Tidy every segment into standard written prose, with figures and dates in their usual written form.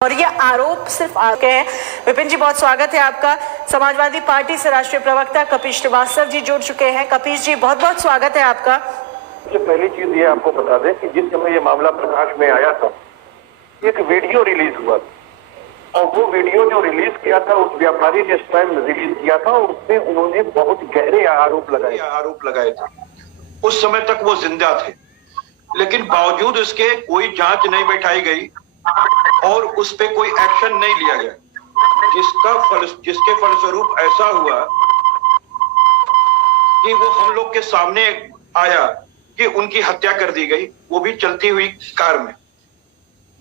और ये आरोप सिर्फ आपके हैं। विपिन जी, बहुत स्वागत है आपका। समाजवादी पार्टी से राष्ट्रीय प्रवक्ता कपीश श्रीवास्तव जी जुड़ चुके हैं। कपीश जी, बहुत बहुत स्वागत है आपका। सबसे पहली चीज ये आपको बता दें कि जिस समय ये मामला प्रकाश में आया था, एक वीडियो रिलीज हुआ और वो वीडियो जो रिलीज किया था उस व्यापारी ने स्वयं रिलीज किया था और उसमें उन्होंने बहुत गहरे आरोप लगाए थे। उस समय तक वो जिंदा थे, लेकिन बावजूद उसके कोई जांच नहीं बैठाई गई और उस पे कोई एक्शन नहीं लिया गया, जिसके फलस्वरूप ऐसा हुआ कि वो हम लोग के सामने आया कि उनकी हत्या कर दी गई, वो भी चलती हुई कार में।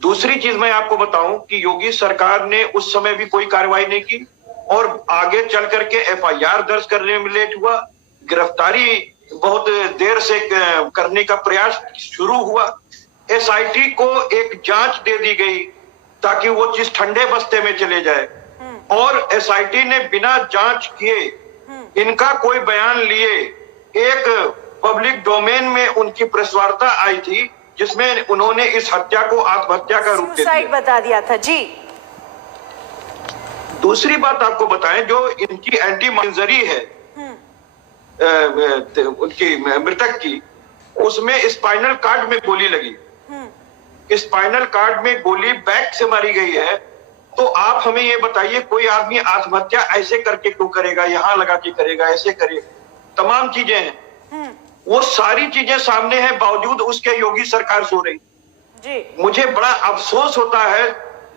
दूसरी चीज मैं आपको बताऊं कि योगी सरकार ने उस समय भी कोई कार्रवाई नहीं की और आगे चल करके एफआईआर दर्ज करने में लेट हुआ, गिरफ्तारी बहुत देर से करने का प्रयास शुरू हुआ। एसआईटी को एक जांच दे दी गई ताकि वो चीज ठंडे बस्ते में चले जाए और एसआईटी ने बिना जांच किए, इनका कोई बयान लिए, एक पब्लिक डोमेन में उनकी प्रेस वार्ता आई थी जिसमें उन्होंने इस हत्या को आत्महत्या का रूप दे दिया, बता दिया था जी। दूसरी बात आपको बताएं, जो इनकी एंटी इंजरी है उनकी मृतक की, उसमें स्पाइनल कार्ड में गोली लगी। स्पाइनल कार्ड में गोली बैक से मारी गई है। तो आप हमें ये बताइए, कोई आदमी आत्महत्या ऐसे करके क्यों करेगा, यहाँ लगा के करेगा, ऐसे करेगा, तमाम चीजें हैं। वो सारी चीजें सामने हैं, बावजूद उसके योगी सरकार सो रही जी। मुझे बड़ा अफसोस होता है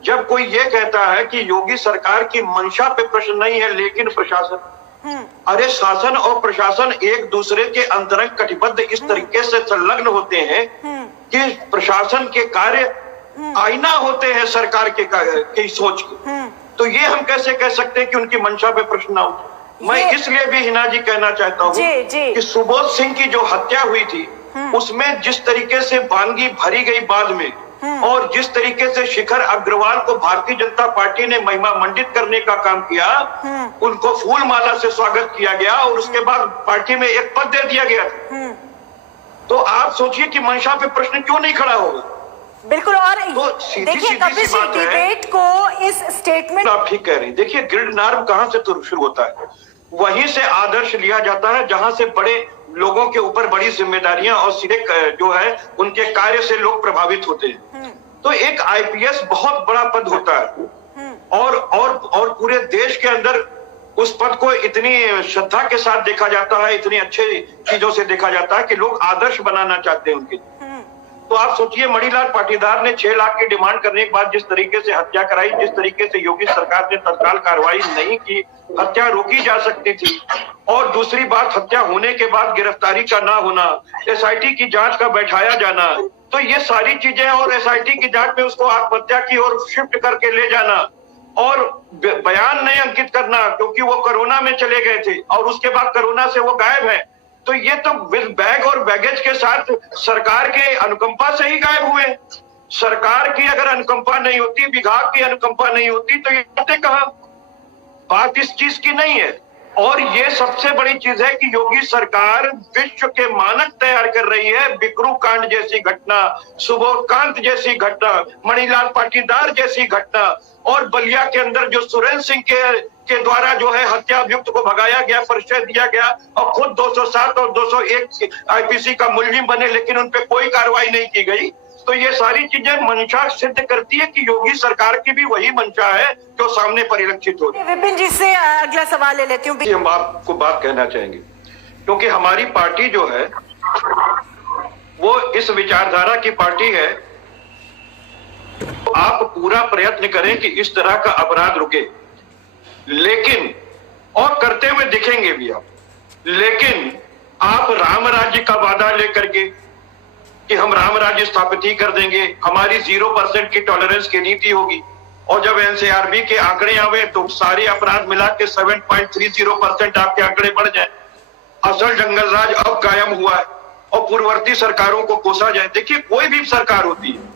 जब कोई ये कहता है कि योगी सरकार की मंशा पे प्रश्न नहीं है लेकिन प्रशासन। अरे शासन और प्रशासन एक दूसरे के अंतरंग कटिबद्ध इस तरीके से संलग्न होते हैं कि प्रशासन के कार्य आईना होते हैं सरकार के सोच के। तो ये हम कैसे कह सकते हैं कि उनकी मंशा पे प्रश्न ना हो। मैं इसलिए भी हिना जी कहना चाहता हूँ कि सुबोध सिंह की जो हत्या हुई थी उसमें जिस तरीके से वानगी भरी गई बाद में और जिस तरीके से शिखर अग्रवाल को भारतीय जनता पार्टी ने महिमा मंडित करने का काम किया, उनको फूल माला से स्वागत किया गया और उसके बाद पार्टी में एक पद दे दिया गया। तो आप सोचिए कि मंशा पे प्रश्न क्यों नहीं खड़ा होगा। बिल्कुल। और तो देखिए कपीश जी, डिबेट को इस स्टेटमेंट, आप ठीक कह रहे हैं। देखिए गिल्ड नार्म कहां से तो शुरू होता है, वहीं से आदर्श लिया जाता है जहां से बड़े लोगों के ऊपर बड़ी जिम्मेदारियां और सीधे जो है उनके कार्य से लोग प्रभावित होते हैं। तो एक आईपीएस बहुत बड़ा पद होता है और पूरे देश के अंदर उस पद को इतनी श्रद्धा के साथ देखा जाता है, इतनी अच्छे चीजों से देखा जाता है कि लोग आदर्श बनाना चाहते हैं उनके। तो आप सोचिए, मणिलाल पाटीदार ने 6 लाख की डिमांड करने के बाद जिस तरीके से हत्या कराई, जिस तरीके से योगी सरकार ने तत्काल कार्रवाई नहीं की, हत्या रोकी जा सकती थी। और दूसरी बात, हत्या होने के बाद गिरफ्तारी का ना होना, एसआईटी की जांच का बैठाया जाना, तो ये सारी चीजें और एसआईटी की जांच में उसको आत्महत्या की ओर शिफ्ट करके ले जाना और बयान नहीं अंकित करना क्योंकि वो कोरोना में चले गए थे और उसके बाद कोरोना से वो गायब है। तो ये तो बैग और बैगेज के साथ सरकार के अनुकंपा से ही गायब हुए। सरकार की अगर अनुकंपा नहीं होती, विभाग की अनुकंपा नहीं होती तो ये होते कहां। बात इस चीज की नहीं है। और ये सबसे बड़ी चीज है कि योगी सरकार विश्व के मानक तैयार कर रही है। बिकरू कांड जैसी घटना, सुबोध कांत जैसी घटना, मणिलाल पाटीदार जैसी घटना और बलिया के अंदर जो सुरेंद्र सिंह के द्वारा जो है हत्या अभियुक्त को भगाया गया, परिचय दिया गया और खुद 207 और 201 आईपीसी का मुलजिम बने लेकिन उन पे कोई कार्रवाई नहीं की गई। तो ये सारी चीजें मंशा सिद्ध करती है कि योगी सरकार की भी वही मंशा है जो सामने परिलक्षित होती है। विपिन जी से अगला सवाल ले लेती हूँ। हम आपको बात कहना चाहेंगे क्योंकि हमारी पार्टी जो है वो इस विचारधारा की पार्टी है। आप पूरा प्रयत्न करें कि इस तरह का अपराध रुके, लेकिन और करते हुए दिखेंगे भी आप, लेकिन आप राम राज्य का वादा लेकर के कि हम राम राज्य स्थापित ही कर देंगे, हमारी 0% की टॉलरेंस की नीति होगी और जब एनसीआरबी के आंकड़े आवे तो सारे अपराध मिला के 7.30% आपके आंकड़े बढ़ जाए, असल जंगल राज अब कायम हुआ है और पूर्ववर्ती सरकारों को कोसा जाए। देखिए कोई भी सरकार होती है,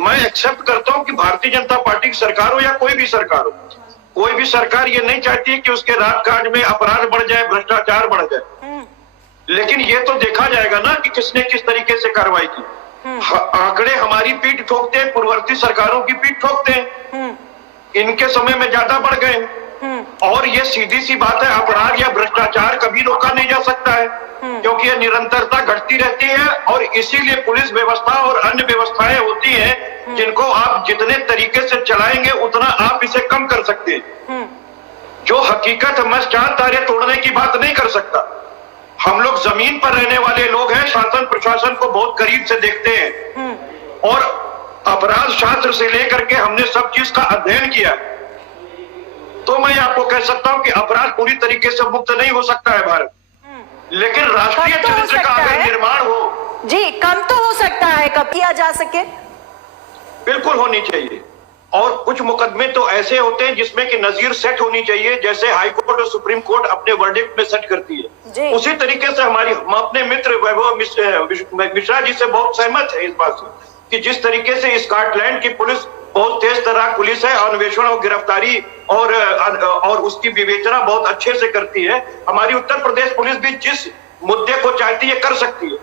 मैं एक्सेप्ट करता हूं कि भारतीय जनता पार्टी की सरकार हो या कोई भी सरकार हो, कोई भी सरकार ये नहीं चाहती कि उसके राजकाज में अपराध बढ़ जाए, भ्रष्टाचार बढ़ जाए। लेकिन ये तो देखा जाएगा ना कि किसने किस तरीके से कार्रवाई की। आंकड़े हमारी पीठ ठोकते हैं, पूर्ववर्ती सरकारों की पीठ ठोकते हैं। इनके समय में ज्यादा बढ़ गए। और ये सीधी सी बात है, अपराध या भ्रष्टाचार कभी रोका नहीं जा सकता है, क्योंकि ये निरंतरता घटती रहती है। और इसीलिए पुलिस व्यवस्था और अन्य व्यवस्थाएं होती हैं जिनको आप जितने तरीके से चलाएंगे उतना आप इसे कम कर सकते हैं। जो हकीकत मैं 4 तारे तोड़ने की बात नहीं कर सकता। हम लोग जमीन पर रहने वाले लोग हैं, शासन प्रशासन को बहुत करीब से देखते हैं और अपराध शास्त्र से लेकर के हमने सब चीज का अध्ययन किया। तो मैं आपको कह सकता हूं कि अपराध पूरी तरीके से मुक्त नहीं हो सकता है भारत, लेकिन राष्ट्रीय कम तो हो चरित्र का सकता अगर है। निर्माण हो, जी कम तो हो सकता है, कब किया जा सके बिल्कुल होनी चाहिए। और कुछ मुकदमे तो ऐसे होते हैं जिसमें कि नजीर सेट होनी चाहिए, जैसे हाई कोर्ट और सुप्रीम कोर्ट अपने वर्डिक्ट में सेट करती जी। है। उसी तरीके से हम अपने मित्र वैभव मिश्रा जी से बहुत सहमत है इस बात से कि जिस तरीके से स्कॉटलैंड की पुलिस बहुत तेज तर्रार पुलिस है, अन्वेषण और गिरफ्तारी और उसकी विवेचना बहुत अच्छे से करती है, हमारी उत्तर प्रदेश पुलिस भी जिस मुद्दे को चाहती है कर सकती है,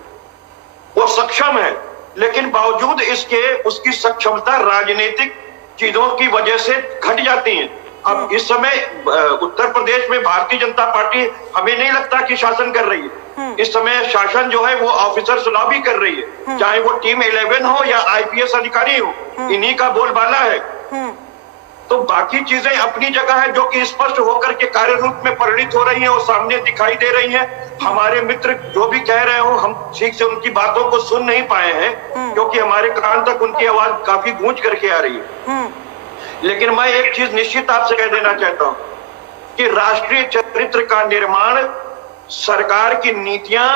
वो सक्षम है। लेकिन बावजूद इसके उसकी सक्षमता राजनीतिक चीजों की वजह से घट जाती है। अब इस समय उत्तर प्रदेश में भारतीय जनता पार्टी हमें नहीं लगता कि शासन कर रही है। इस समय शासन जो है वो ऑफिसर्स लॉबी कर रही है, चाहे वो टीम 11 हो या आईपीएस अधिकारी हो, इन्हीं का बोलबाला है। तो बाकी चीजें अपनी जगह है जो कि स्पष्ट होकर के कार्य रूप में परिणित हो रही हैं और सामने दिखाई दे रही हैं। हमारे मित्र जो भी कह रहे हो, हम ठीक से उनकी बातों को सुन नहीं पाए हैं क्योंकि हमारे कान तक उनकी आवाज काफी गूंज करके आ रही है। लेकिन मैं एक चीज निश्चित आपसे कह देना चाहता हूं कि राष्ट्रीय चरित्र का निर्माण, सरकार की नीतियां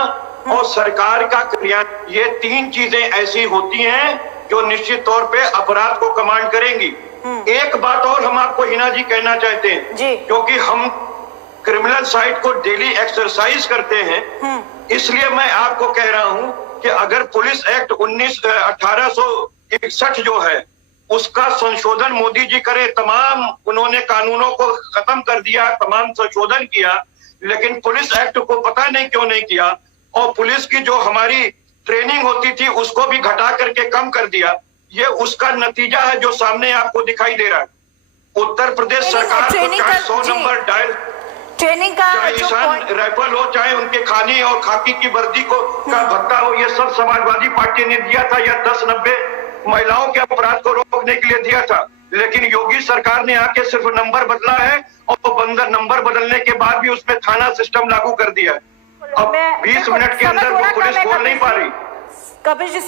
और सरकार का क्रियान्वयन, ये 3 चीजें ऐसी होती हैं जो निश्चित तौर पे अपराध को कमांड करेंगी। एक बात और हम आपको हिना जी कहना चाहते हैं जी। क्योंकि हम क्रिमिनल साइड को डेली एक्सरसाइज करते हैं, इसलिए मैं आपको कह रहा हूं कि अगर पुलिस एक्ट 1861 जो है उसका संशोधन मोदी जी करे, तमाम उन्होंने कानूनों को खत्म कर दिया, तमाम संशोधन किया, लेकिन पुलिस एक्ट को पता नहीं क्यों नहीं किया और पुलिस की जो हमारी ट्रेनिंग होती थी उसको भी घटा करके कम कर दिया। ये उसका नतीजा है जो सामने आपको दिखाई दे रहा है। उत्तर प्रदेश सरकार को चाहे 100 नंबर डायल, ट्रेनिंग का चाहे जो ईशान point- राइफल हो, चाहे उनके खानी और खाकी की वर्दी को का भत्ता हो, ये सब समाजवादी पार्टी ने दिया था या 10-90 महिलाओं के अपराध को रोकने के लिए दिया था। लेकिन योगी सरकार ने आके सिर्फ नंबर बदला है और बंदर नंबर बदलने के बाद भी उसमें थाना सिस्टम लागू कर दिया है। अब 20 मिनट के अंदर वो पुलिस खोल नहीं पा रही। कपिल जी